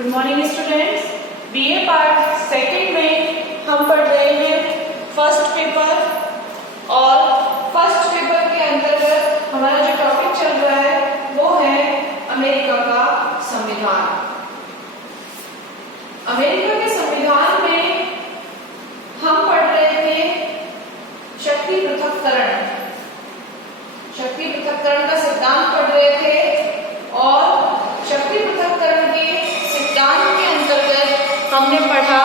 Good morning students. BA part second में हम पढ़ रहे हैं फर्स्ट पेपर, और फर्स्ट पेपर के अंतर्गत हमारा जो टॉपिक चल रहा है वो है अमेरिका का संविधान। अमेरिका के संविधान में हम पढ़ रहे थे शक्ति पृथक्करण का सिद्धांत पढ़ रहे थे, और शक्ति पृथक्करण के सिद्धांत के अंतर्गत हमने पढ़ा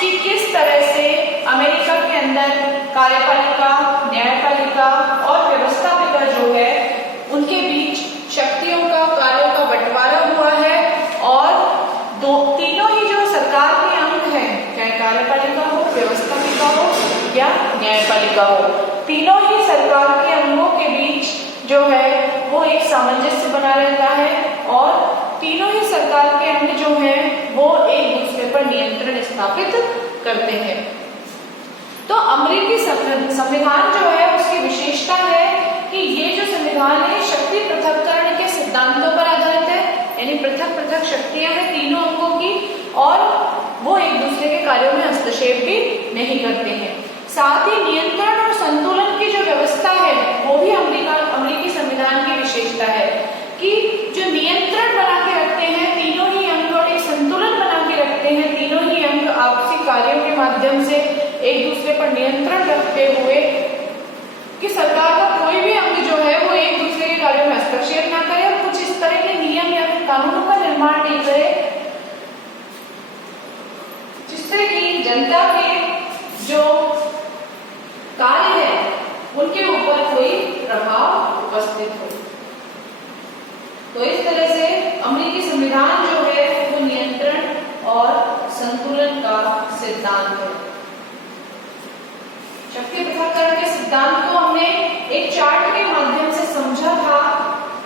कि किस तरह से अमेरिका के अंदर कार्यपालिका, न्यायपालिका और व्यवस्थापिका जो है उनके बीच शक्तियों का, कार्यों का बंटवारा हुआ है, और तीनों ही जो सरकार के अंग हैं, चाहे कार्यपालिका हो, व्यवस्थापिका हो या न्यायपालिका हो, तीनों ही सरकार के अंगों के बीच जो है वो एक सामंजस्य बना रहता है, और तीनों ही सरकार के अंग जो हैं वो एक दूसरे पर नियंत्रण स्थापित करते हैं। तो अमेरिकी संविधान जो है उसकी विशेषता है कि ये जो संविधान है शक्ति पृथक्करण के सिद्धांतों पर आधारित है, यानी पृथक पृथक शक्तियां हैं तीनों अंगों की, और वो एक दूसरे के कार्यों में हस्तक्षेप भी नहीं करते हैं। साथ ही नियंत्रण और संतुलन की जो व्यवस्था है वो भी अमेरिकी संविधान की विशेषता है कि जो नियंत्रण बना के रखते हैं तीनों ही अंग, और एक संतुलन बना के रखते हैं तीनों ही अंग आपसी कार्यों के माध्यम से एक दूसरे पर नियंत्रण रखते हुए, कि सरकार का कोई भी अंग जो है वो एक दूसरे के कार्यों में हस्तक्षेप ना करे और कुछ इस तरह के नियम या फिर कानूनों का निर्माण नहीं करे जिससे कि जनता के जो कार्य है उनके ऊपर कोई प्रभाव उपस्थित हो। तो इस तरह से अमेरिकी संविधान जो है वो नियंत्रण और संतुलन का सिद्धांत है। शक्ति पृथक्करण के सिद्धांत को हमने एक चार्ट के माध्यम से समझा था।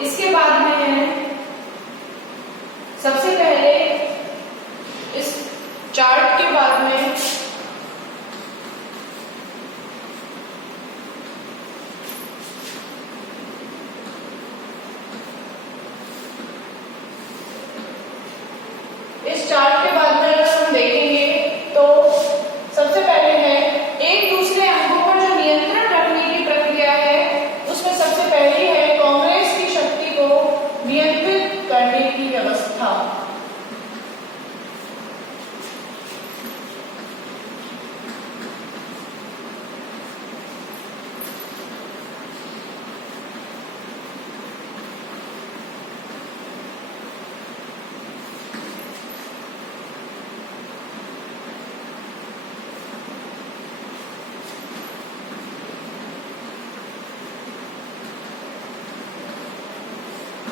इसके बाद में है सबसे पहले इस चार्ट के बाद में इस चार्ट के बाद में अगर हम देखेंगे तो सबसे पहले है एक दूसरे अंगों पर जो नियंत्रण रखने की प्रक्रिया है उसमें सबसे पहली है कांग्रेस की शक्ति को नियंत्रित करने की व्यवस्था।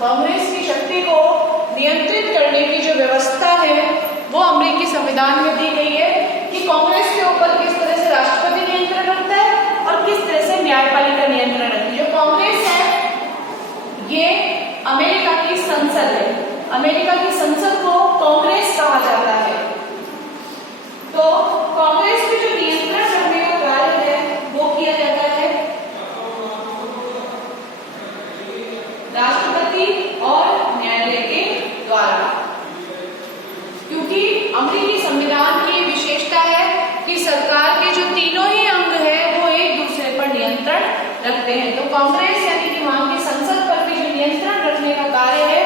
कांग्रेस की शक्ति को नियंत्रित करने की जो व्यवस्था है वो अमेरिकी संविधान में दी गई है कि कांग्रेस के ऊपर किस तरह से राष्ट्रपति नियंत्रण रखता है और किस तरह से न्यायपालिका नियंत्रण रखती है। जो कांग्रेस है ये अमेरिका की संसद है, अमेरिका की संसद को कांग्रेस कहा जाता है। तो कांग्रेस के जो नियंत्रण करने का कार्य है वो किया जाता है राष्ट्रपति और न्यायालय के द्वारा, क्योंकि अमेरिकी संविधान की विशेषता है कि सरकार के जो तीनों ही अंग है वो एक दूसरे पर नियंत्रण रखते हैं। तो कांग्रेस यानी कि वहां की संसद पर भी जो नियंत्रण रखने का कार्य है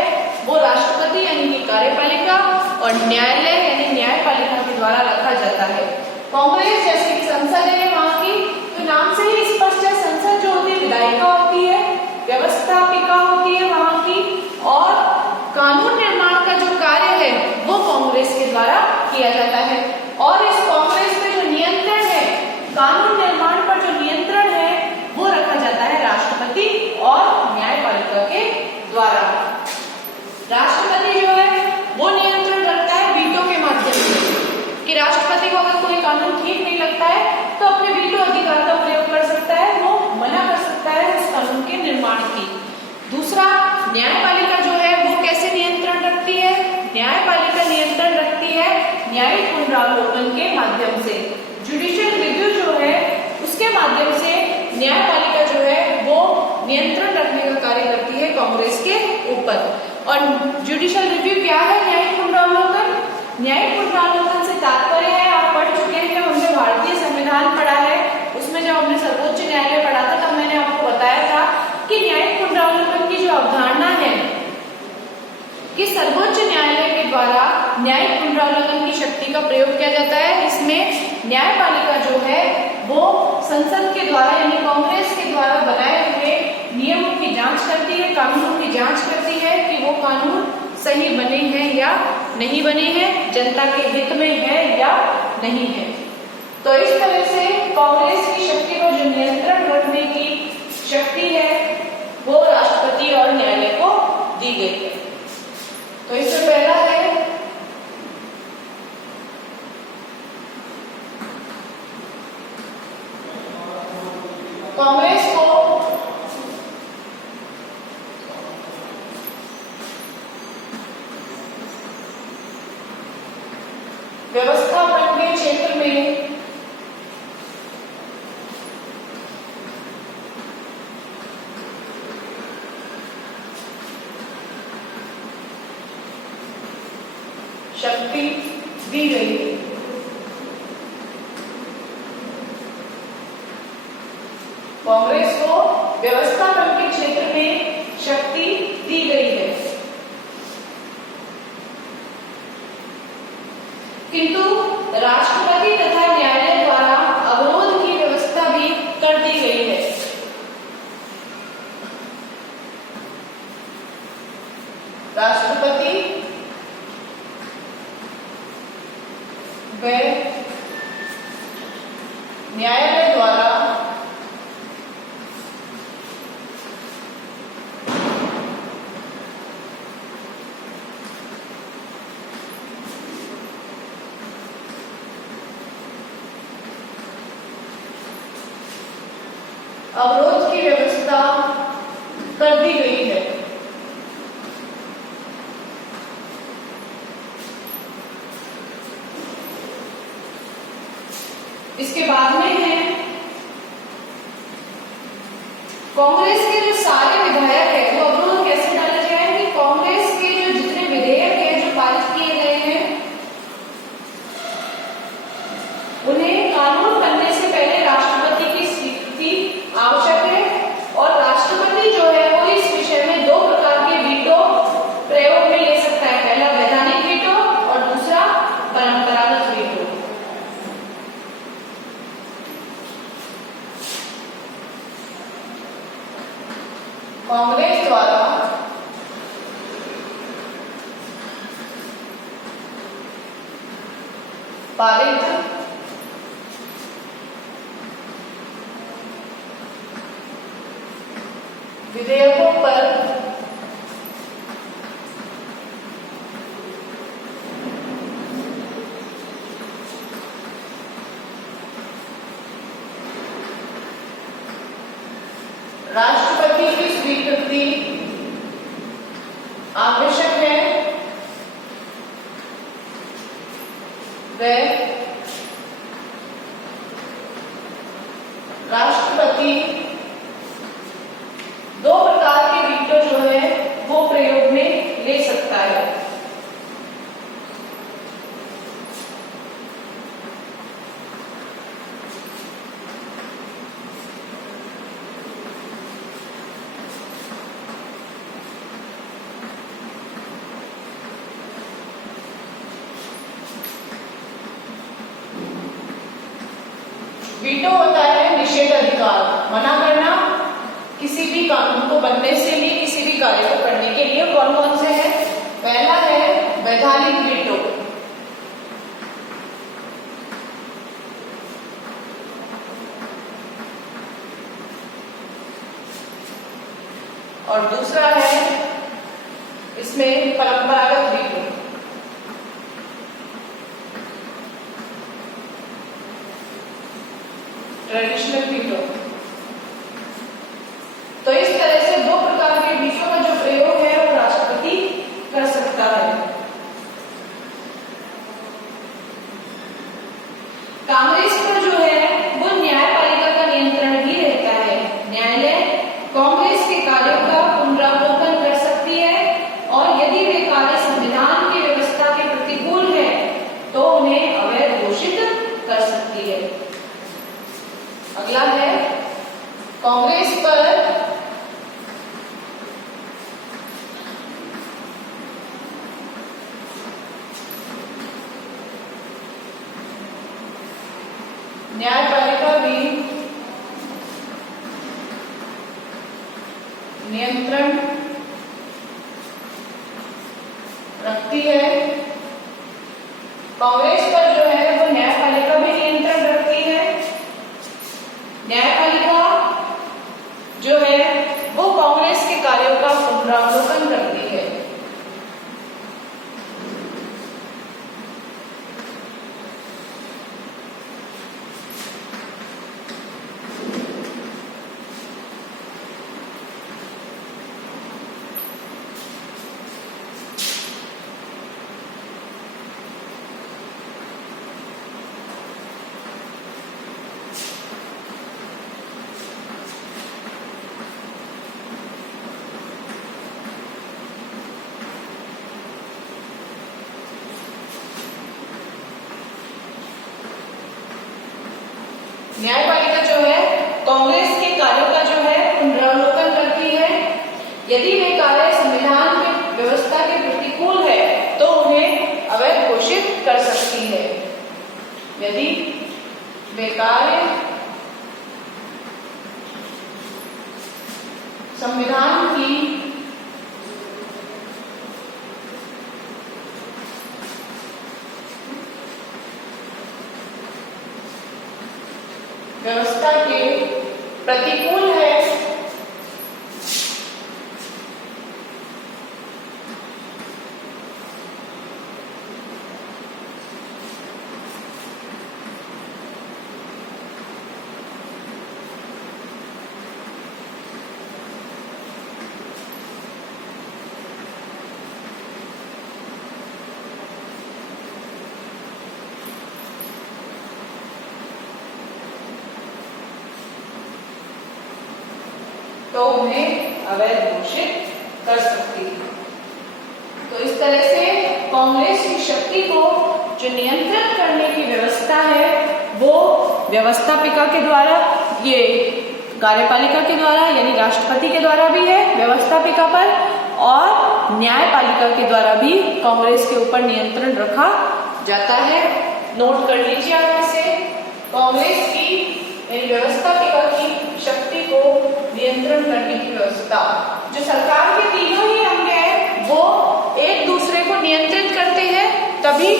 वो राष्ट्रपति यानी कि कार्यपालिका और न्यायालय यानी न्यायपालिका के द्वारा रखा जाता है। कांग्रेस जैसे कि संसद है वहां की, तो नाम से ही स्पष्ट है, संसद जो होती है विधायिका होती है, व्यवस्थापिका होती है वहां की, और कानून निर्माण का जो कार्य है वो कांग्रेस के द्वारा किया जाता है। और इस कांग्रेस पे जो नियंत्रण है, कानून निर्माण पर जो नियंत्रण है वो रखा जाता है राष्ट्रपति और न्यायपालिका के द्वारा। राष्ट्रपति जो है वो नियंत्रण रखता है वीटो के माध्यम से, कि राष्ट्रपति को अगर कोई कानून ठीक नहीं लगता है तो अपने वीटो अधिकार का प्रयोग कर सकता है, वो मना कर सकता है उस कानून के निर्माण की। दूसरा, न्यायपालिका जो है वो कैसे नियंत्रण रखती है? न्यायपालिका नियंत्रण रखती है न्यायिक पुनरावलोकन के माध्यम से। जुडिशियल रिव्यू जो है उसके माध्यम से न्यायपालिका जो है वो नियंत्रण रखने का कार्य करती है कांग्रेस के ऊपर। और जुडिशियल रिव्यू क्या है? न्यायिक पुनरावलोकन न्यायिक पुनरावलोकन से तात्पर्य है, आप पढ़ चुके हैं, हमने भारतीय संविधान पढ़ा है, उसमें जब हमने सर्वोच्च न्यायालय पढ़ा था तब मैंने आपको बताया था कि न्यायिक पुनरावलोकन की जो अवधारणा है कि सर्वोच्च न्यायालय के द्वारा न्यायिक पुनरावलोकन की शक्ति का प्रयोग किया जाता है। इसमें न्यायपालिका जो है वो संसद के द्वारा यानी कांग्रेस के द्वारा बनाए हुए नियमों की जांच करती है, कानूनों की जांच करती है कि वो कानून सही बने हैं या नहीं बने हैं, जनता के हित में है या नहीं है। तो इस तरह से कांग्रेस की शक्ति को जो नियंत्रण रखने की शक्ति है वो राष्ट्रपति और न्यायालय को दी गई है। तो इसमें पहला है कांग्रेस को व्यवस्थापन के क्षेत्र में शक्ति दी गई है। कांग्रेस को व्यवस्थापन के क्षेत्र में शक्ति दी गई है, किंतु राष्ट्रपति तथा न्यायालय द्वारा अवरोध की व्यवस्था भी कर दी गई है। राष्ट्रपति व न्यायालय द्वारा अवरोध की व्यवस्था कर दी गई है। इसके बाद में है कांग्रेस के जो सारे विधायक है वो अवरोध कैसे डाले जाए कि कांग्रेस के जो जितने विधेयक है जो पारित किए गए हैं उन्हें कानून बनने से पहले राष्ट्रपति की स्वीकृति आवश्यक है और राष्ट्रपति जो है वो इस विषय में दो प्रकार के वीटो प्रयोग में ले सकता है, पहला वैधानिक वीटो और दूसरा परंपरागत वीटो। कांग्रेस द्वारा पारित विधेयकों पर राष्ट्रपति की स्वीकृति आवश्यक है व राष्ट्रपति दो प्रकार के वीटो जो है वो प्रयोग में ले सकता है। वीटो होता है निषेध अधिकार, मना करना किसी भी कानून को बनने से भी, किसी भी कार्य को करने के लिए। कौन कौन से हैं? पहला है वैधानिक वीटो, और दूसरा है इसमें परंपरागत वीटो। Traditional veto. तो इस तरह से दो प्रकार के वीटो का जो प्रयोग है वो राष्ट्रपति कर सकता है। कांग्रेस पर जो है वो न्यायपालिका का नियंत्रण भी रहता है। न्यायालय कांग्रेस के कार्यों का पुनरावलोकन कर सकती है और यदि वे कार्य संविधान की व्यवस्था के प्रतिकूल है न्यायपालिका भी नियंत्रण रखती है। कांग्रेस पर जो है वो न्यायपालिका भी नियंत्रण रखती है। न्यायपालिका जो है वो कांग्रेस के कार्यों का पुनरावलोकन करती है। न्यायपालिका जो है कांग्रेस के कार्यों का जो है पुनरावलोकन करती है। यदि वे कार्य संविधान की व्यवस्था के प्रतिकूल है तो उन्हें अवैध घोषित कर सकती है। यदि वे कार्य संविधान की व्यवस्था के प्रतिकूल है तो उन्हें अवैध घोषित कर सकती है। तो इस तरह से कांग्रेस की शक्ति को जो नियंत्रण करने की व्यवस्था है वो व्यवस्थापिका के द्वारा, ये कार्यपालिका के द्वारा यानी राष्ट्रपति के द्वारा भी है व्यवस्थापिका पर, और न्यायपालिका के द्वारा भी कांग्रेस के ऊपर नियंत्रण रखा जाता है। नोट कर लीजिए आप इसे। कांग्रेस की व्यवस्थापिका की शक्ति को नियंत्रण करने की व्यवस्था, जो सरकार के तीनों ही अंग हैं वो एक दूसरे को नियंत्रित करते हैं, तभी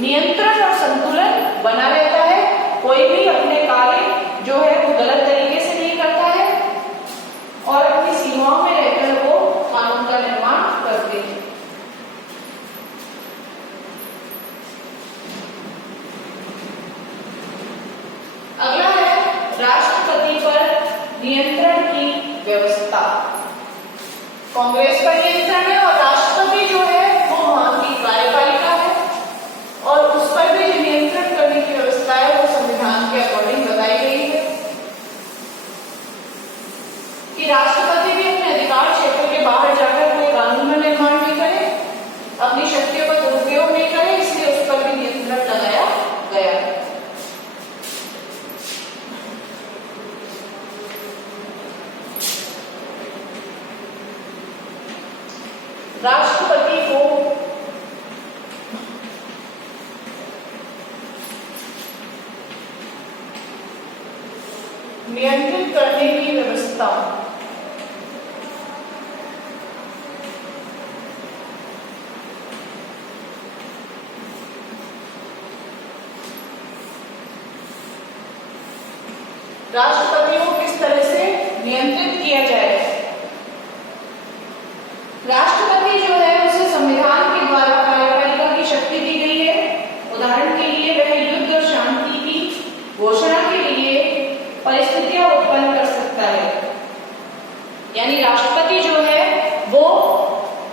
नियंत्रण और संतुलन बना रहता है। कोई भी अपने कार्य जो है वो गलत तरीके से नहीं करता है और अपनी सीमाओं में रहकर वो कानून का निर्माण करते हैं। अगला है राष्ट्रपति पर नियंत्रण की व्यवस्था। कांग्रेस पर नियंत्रण है और राष्ट्रपति जो है वो वहां की कार्यपालिका है और उस पर भी जो नियंत्रण करने की व्यवस्था है वो संविधान के अकॉर्डिंग बताई गई है कि राष्ट्रपति भी अपने अधिकार क्षेत्र के बाहर जाकर कोई कानून का निर्माण नहीं करे, अपनी शक्तियों का दुरुपयोग नहीं करे, इसलिए उस पर भी नियंत्रण लगाया गया। राष्ट्रपति को नियंत्रित करने की व्यवस्था। राष्ट्रपति को किस तरह से नियंत्रित किया जाए? राष्ट्रपति जो है उसे संविधान के द्वारा कार्यपालिका की शक्ति दी गई है। उदाहरण के लिए वह युद्ध और शांति की घोषणा के लिए परिस्थितियां उत्पन्न कर सकता है। यानी राष्ट्रपति जो है वो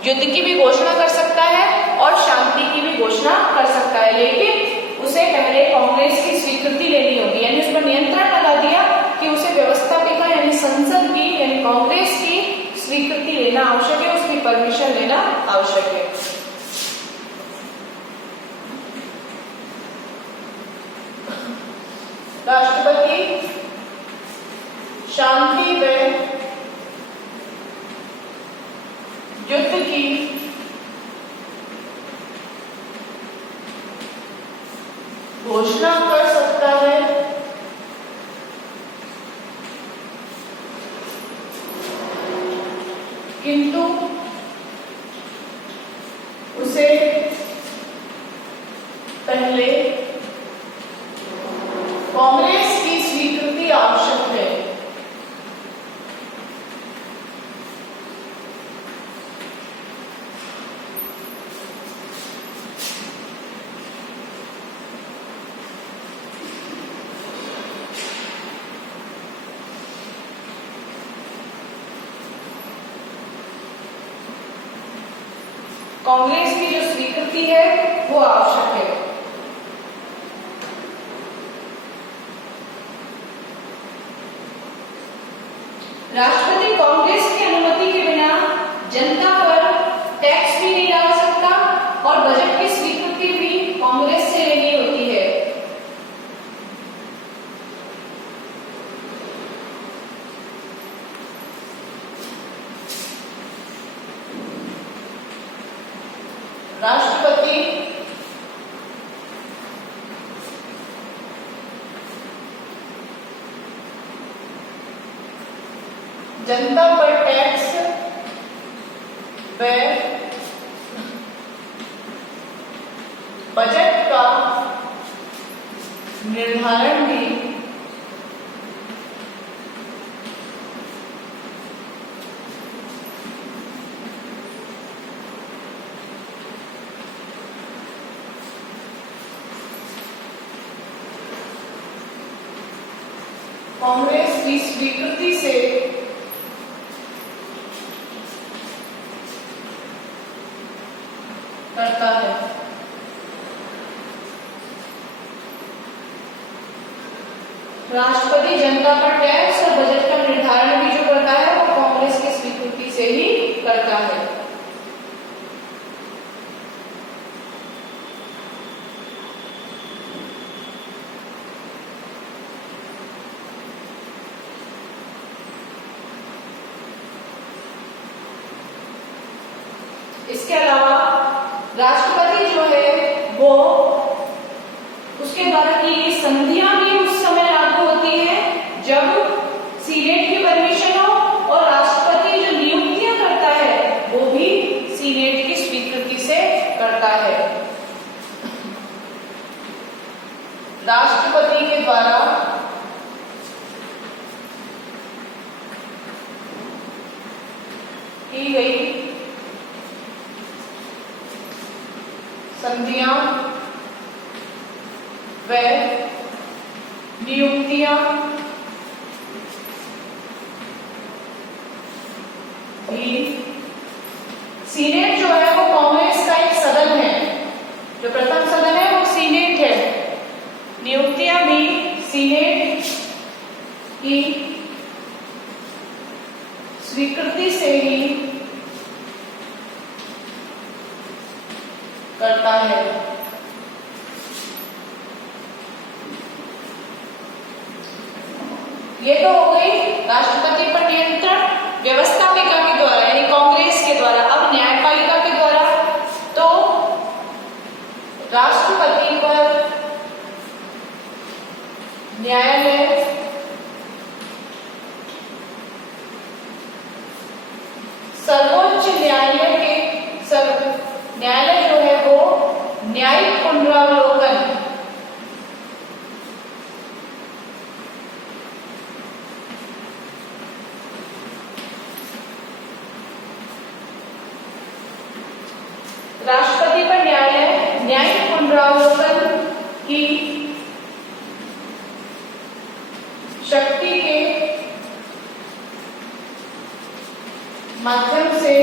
युद्ध की भी घोषणा कर सकता है और शांति की भी घोषणा कर सकता है, लेकिन उसे पहले कांग्रेस की स्वीकृति लेनी होगी। यानी उस पर नियंत्रण लगा दिया कि उसे व्यवस्थापिका यानी संसद की यानी कांग्रेस की स्वीकृति लेना आवश्यक है, उसकी परमिशन लेना आवश्यक है। राष्ट्रपति शांति व युद्ध की घोषणा कर सकता है किंतु उसे पहले कांग्रेस की स्वीकृति आवश्यक है। कांग्रेस की जो स्वीकृति है वो आवश्यक है। राष्ट्रपति कांग्रेस की अनुमति के बिना जनता पर टैक्स भी नहीं डाल सकता और बजट की स्वीकृति भी कांग्रेस से लेनी होती है। राष्ट्रपति जनता पर टैक्स व बजट का निर्धारण भी कांग्रेस की स्वीकृति से करता है। राष्ट्रपति जनता पर टैक्स और बजट का निर्धारण भी जो करता है वो कांग्रेस की स्वीकृति से ही करता है। इसके अलावा राष्ट्रपति जो है वो उसके द्वारा की गई संधियां भी उस समय लागू होती है जब सीनेट की परमिशन हो और राष्ट्रपति जो नियुक्तियां करता है वो भी सीनेट की स्वीकृति से करता है। राष्ट्रपति के द्वारा की गई संधियां व नियुक्तियां भी सीनेट जो है वो कांग्रेस का एक सदन है। जो प्रथम सदन है वो सीनेट है। नियुक्तियां भी सीनेट की स्वीकृति से ही करता है। ये तो हो गई राष्ट्रपति पर नियंत्रण व्यवस्थापिका के द्वारा यानी कांग्रेस के द्वारा। अब न्यायपालिका के द्वारा तो राष्ट्रपति पर न्यायालय सर्वोच्च न्यायालय के न्यायालय जो है वो न्यायिक पुनरावलोकन राष्ट्रपति पर न्यायालय न्यायिक पुनरावलोकन की शक्ति के माध्यम से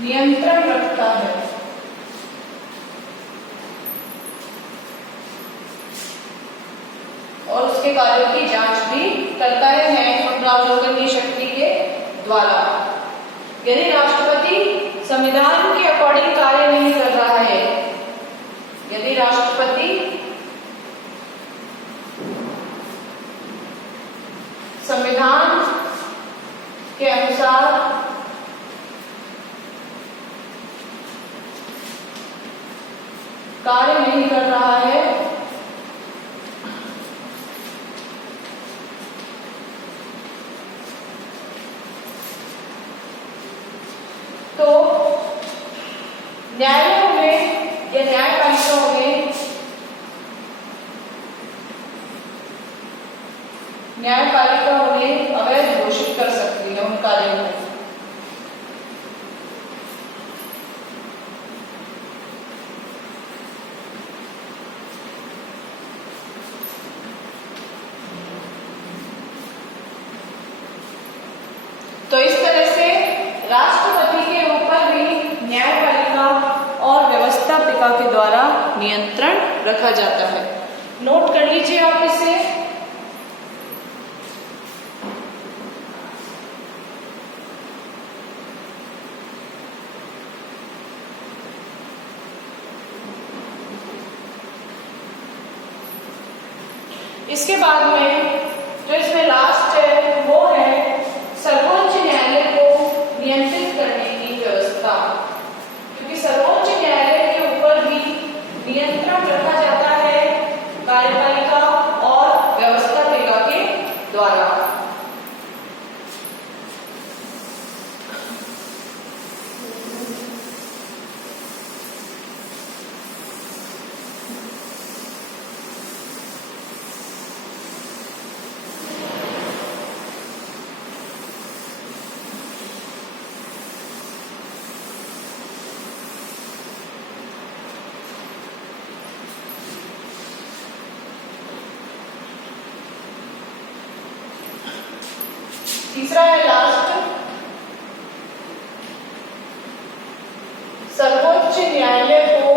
नियंत्रण रखता है। और उसके कार्यों की जांच भी करता है न्यायिक पुनरावलोकन की शक्ति के द्वारा। यदि राष्ट्रपति संविधान के अकॉर्डिंग कार्य नहीं कर रहा है, यदि राष्ट्रपति संविधान के अनुसार कार्य नहीं कर रहा है, न्यायालयों में या न्यायपालिकाओं में न्यायपालिका उन्हें अवैध घोषित कर सकती है उन कार्यों को। तो इस तरह से राष्ट्रपति के ऊपर भी न्यायपालिका और व्यवस्थापिका के द्वारा नियंत्रण रखा जाता है। नोट कर लीजिए आप इसे। इसके बाद में जो इसमें लास्ट है वो है सर्वोच्च न्यायालय को नियंत्रित करने की व्यवस्था, क्योंकि सर्वोच्च न्यायालय के ऊपर भी नियंत्रण रखा जाता है कार्यपालिका और व्यवस्थापिका के द्वारा। तीसरा है लास्ट, सर्वोच्च न्यायालय को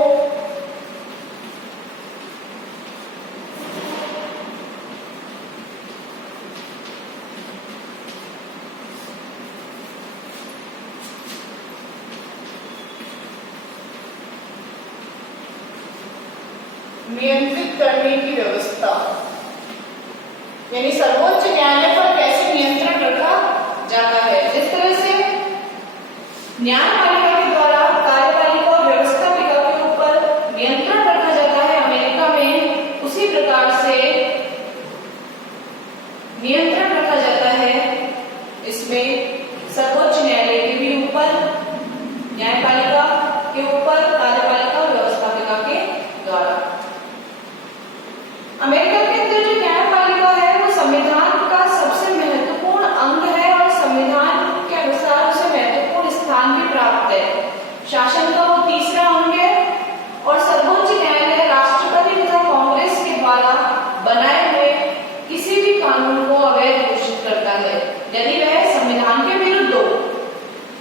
नियंत्रित करने की व्यवस्था, यानी सर्वोच्च न्यायालय पर कैसे नियंत्रण रखा जाता है। जिस तरह से न्यायपालिका के द्वारा कार्यपालिका और व्यवस्थापिका के ऊपर नियंत्रण रखा जाता है अमेरिका में, उसी प्रकार से नियंत्रण रखा जाता है इसमें सर्वोच्च न्यायालय के भी ऊपर, न्यायपालिका के ऊपर, कार्यपालिका और व्यवस्थापिका के द्वारा। अमेरिका के अंदर जो न्यायपालिका है वो संविधान का सबसे महत्वपूर्ण अंग है और संविधान के अनुसार उसे महत्वपूर्ण स्थान भी प्राप्त है। शासन का वो तीसरा अंग है और सर्वोच्च न्यायालय राष्ट्रपति तथा कांग्रेस के द्वारा बनाए हुए किसी भी कानून को अवैध घोषित करता है यदि वह संविधान के विरुद्ध हो।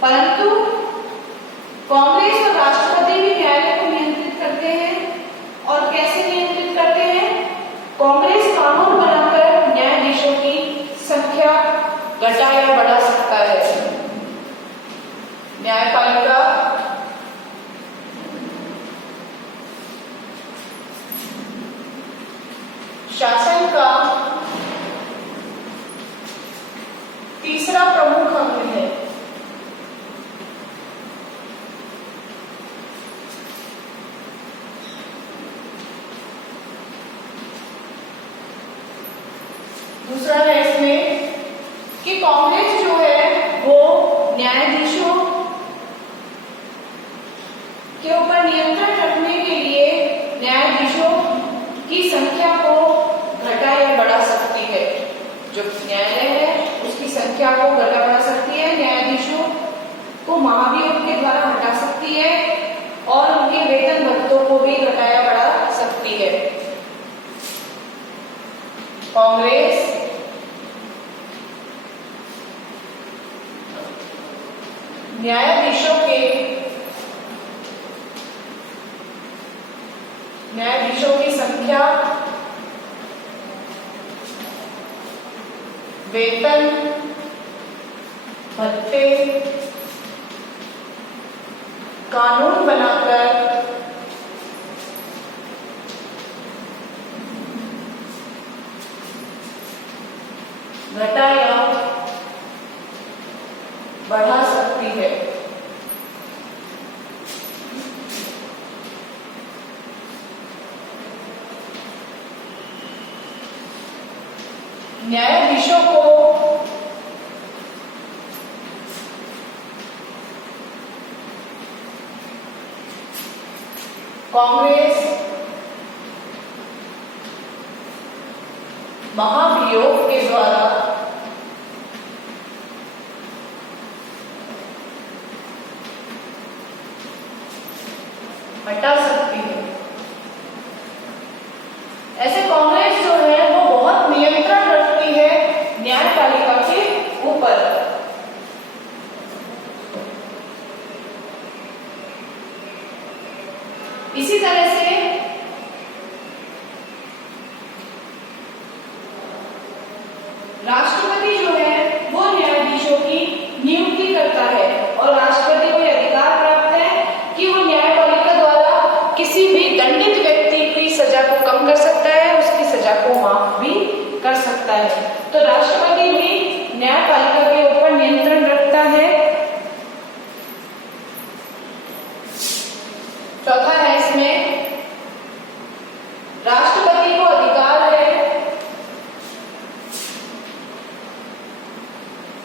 परंतु कांग्रेस और राष्ट्रपति भी न्यायालय को नियंत्रित करते हैं। और कैसे नियंत्रित करते हैं? कांग्रेस कानून बनाकर न्यायाधीशों की संख्या घटा या बढ़ा सकता है। न्यायपालिका शासन का तीसरा प्रमुख अंग है। दूसरा है इसमें कि कांग्रेस जो है वो न्यायाधीशों के ऊपर नियंत्रण रखने के लिए न्यायाधीशों की संख्या को घटा या बढ़ा सकती है। जो न्यायालय है उसकी संख्या को घटा बढ़ा सकती है, न्यायाधीशों को महाभियोग के द्वारा हटा सकती है और उनके वेतन भत्तों को भी घटाया बढ़ा सकती है। कांग्रेस न्यायाधीशों की संख्या, वेतन, भत्ते, कानून बनाकर घटा या बढ़ा सकती है। न्यायाधीशों को कांग्रेस महाभियोग के द्वारा हटा सकती है। ऐसे कांग्रेस जो है वो बहुत नियंत्रण रखती है न्यायपालिका के ऊपर। इसी तरह से राष्ट्रपति जो है वो न्यायाधीशों की नियुक्ति करता है और राष्ट्रपति को यह अधिकार प्राप्त है कि वो न्यायपालिका द्वारा किसी भी दंडित व्यक्ति की सजा को कम कर सकता है, उसकी सजा को माफ भी कर सकता है। तो राष्ट्रपति भी न्यायपालिका के ऊपर नियंत्रण रखता है। चौथा है इसमें राष्ट्रपति को अधिकार है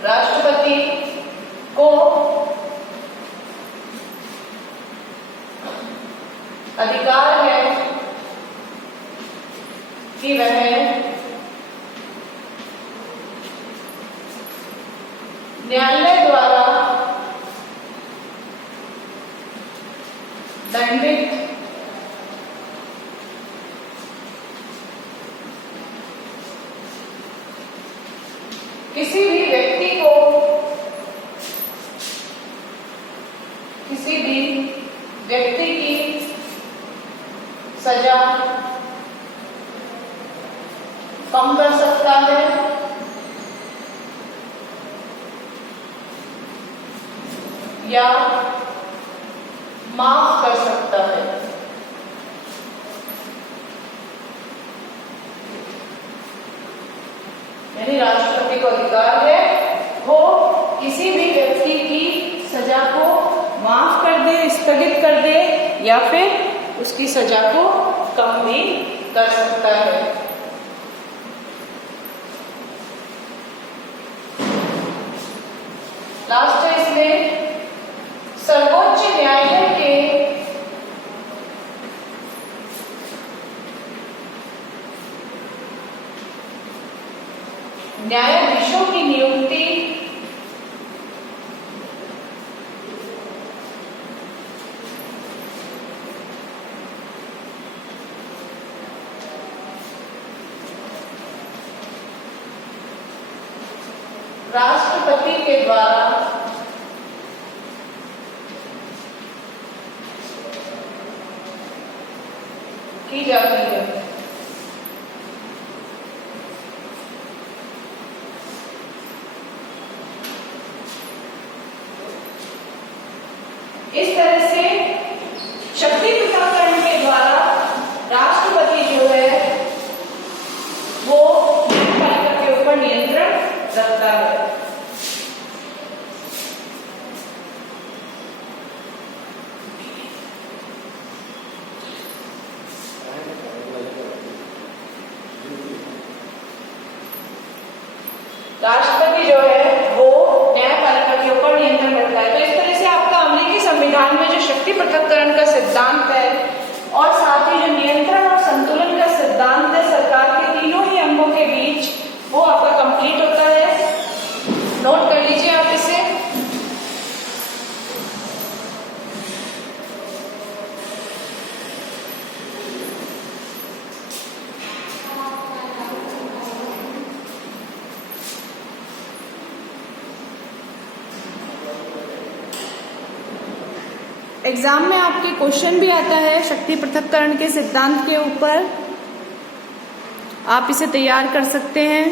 राष्ट्रपति को अधिकार है कि वह न्यायालय द्वारा दंडित किसी भी व्यक्ति को किसी भी व्यक्ति की सजा कम कर सकता है या माफ कर सकता है। यानी राष्ट्रपति को अधिकार है वो किसी भी व्यक्ति की सजा को माफ कर दे, स्थगित कर दे या फिर उसकी सजा को कम भी कर सकता है। लास्ट है इसमें सर्वोच्च न्यायालय के न्यायाधीशों की नियुक्ति राष्ट्रपति के द्वारा की जाती है। इस तरह से शक्ति पृथक्करण के द्वारा राष्ट्रपति जो है वो न्यायपालिका के ऊपर नियंत्रण रखता है। राष्ट्रपति जो है वो न्यायपालिका के ऊपर नियंत्रण रखता है। तो इस तरह से आपका अमेरिकी संविधान में जो शक्ति पृथक्करण का सिद्धांत है और साथ ही जो नियंत्रण और संतुलन का सिद्धांत है सरकार के तीनों ही अंगों के बीच, वो आपका कंप्लीट होता है। नोट कर लीजिए आप इसे। एग्जाम में आपके क्वेश्चन भी आता है शक्ति पृथक्करण के सिद्धांत के ऊपर, आप इसे तैयार कर सकते हैं।